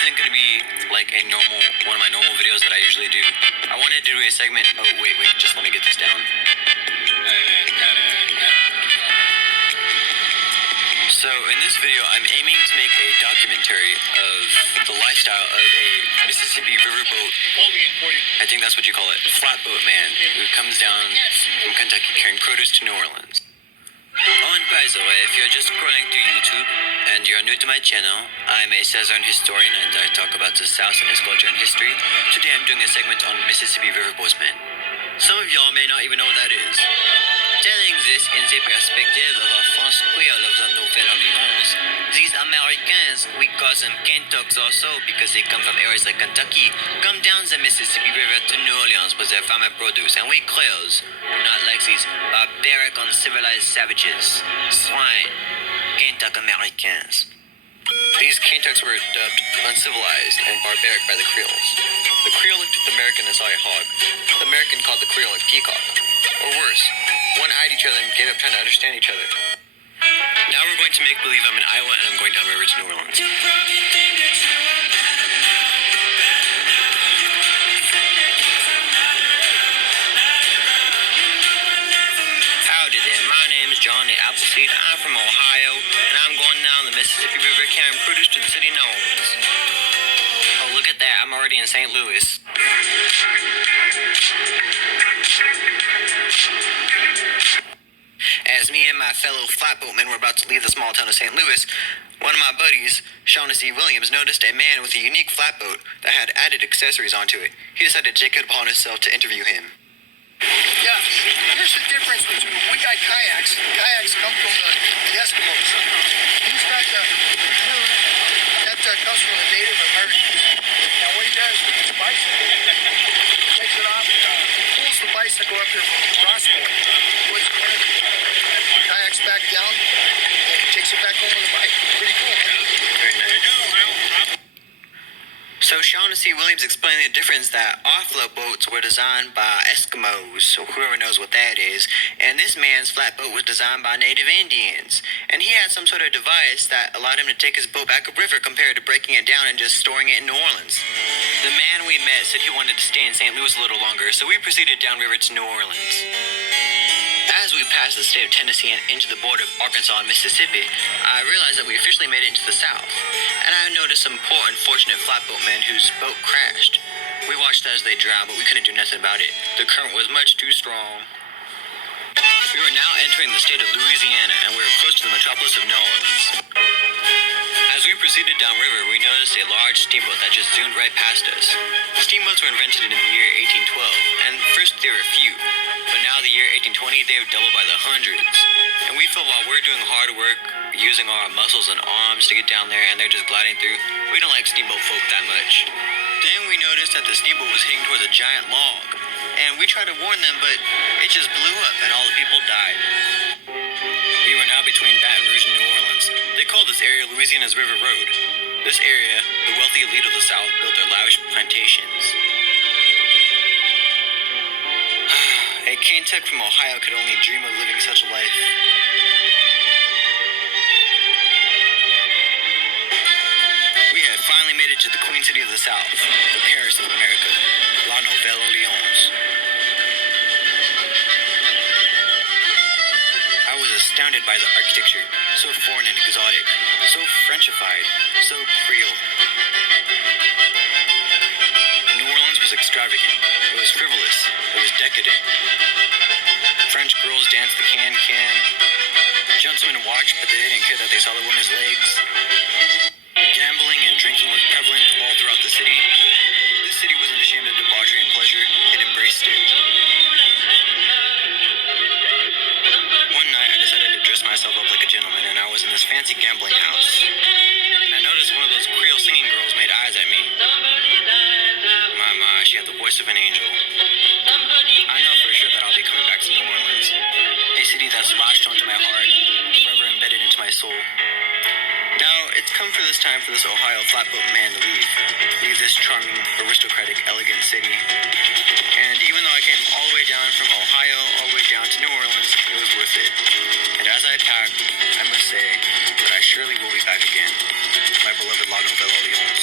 isn't going to be like one of my normal videos that I usually do. I wanted to do a segment. Oh, wait, just let me get this down. So, in this video, I'm aiming to make a documentary of the lifestyle of a Mississippi riverboat, I think that's what you call it, flatboat man who comes down from Kentucky carrying produce to New Orleans. Oh, and by the way, if you're just scrolling through YouTube and you're new to my channel, I'm a Southern historian and I talk about the South and its culture and history. Today I'm doing a segment on Mississippi River boatmen. Some of y'all may not even know what that is. Telling this in the perspective of a France Creole of the Nouvelle-Orleans, these Americans, we call them Kentucks also because they come from areas like Kentucky, come down the Mississippi River to New Orleans with their farm and produce, and we Creoles, not like these barbaric, uncivilized savages, swine, Kentuck Americans. These Kentucks were dubbed uncivilized and barbaric by the Creoles. The Creole looked at the American as a hog. The American called the Creole a peacock. Or worse, one-eyed each other and gave up trying to understand each other. Now we're going to make believe I'm in Iowa and I'm going downriver to New Orleans. Howdy there, my name is Johnny Appleseed. I'm from Ohio, and I'm going down the Mississippi River carrying produce to the city of New Orleans. Oh, look at that, I'm already in St. Louis. As me and my fellow flatboatmen were about to leave the small town of St. Louis, one of my buddies, Shaughnessy Williams, noticed a man with a unique flatboat that had added accessories onto it. He decided to take it upon himself to interview him. Yeah, here's the difference between, we got kayaks. Kayaks come from the Eskimos. He's got the canoe that comes from the Native Americans. Now what he does with his bicycle, he takes it off, he pulls the bicycle up here from Roscoe, puts it in, kayaks back down, and takes it back home on the bike. Pretty cool, huh? Very nice. So Shaughnessy Williams explained the difference that offload boats were designed by Eskimos, so whoever knows what that is, and this man's flatboat was designed by Native Indians. And he had some sort of device that allowed him to take his boat back upriver compared to breaking it down and just storing it in New Orleans. The man we met said he wanted to stay in St. Louis a little longer, so we proceeded downriver to New Orleans. As we passed the state of Tennessee and into the border of Arkansas and Mississippi, I realized that we officially made it into the South, and I noticed some poor unfortunate flatboatmen whose boat crashed. We watched as they drowned, but we couldn't do nothing about it. The current was much too strong. We were now entering the state of Louisiana, and we were close to the metropolis of New Orleans. As we proceeded downriver, we noticed a large steamboat that just zoomed right past us. Steamboats were invented in the year 1812, and first there were few, but now the year 1820 they have doubled by the hundreds. And we feel while we're doing hard work, using our muscles and arms to get down there, and they're just gliding through, we don't like steamboat folk that much. Then we noticed that the steamboat was heading towards a giant log, and we tried to warn them, but it just blew up and all the people died. We were now between Baton Rouge and New Orleans. They call this area Louisiana's River Road. This area, the wealthy elite of the South built their lavish plantations. A Kentuck from Ohio could only dream of living such a life. We had finally made it to the Queen City of the South, the Paris of America, La Nouvelle-Orleans. I was astounded by the architecture, so foreign and exotic, so Frenchified, so Creole. New Orleans was extravagant, it was frivolous, it was decadent. French girls danced the can-can. Gentlemen watched, but they didn't care that they saw the women's legs. Gambling and drinking was prevalent all throughout the city. This city wasn't ashamed of debauchery and pleasure, it embraced it. One night I decided to dress myself up like a gentleman, and I was in this fancy gambling house. And I noticed one of those Creole singing girls made eyes at me. My, she had the voice of an angel. I know for sure that I'll be coming back to New Orleans, a city that's latched onto my heart, forever embedded into my soul. Now, it's come for this time for this Ohio flatboat man to leave this charming, aristocratic, elegant city. And even though I came all the way down from Ohio, all the way down to New Orleans, it was worth it. And as I packed, I must say that I surely will be back again, my beloved La Nouvelle-Orleans.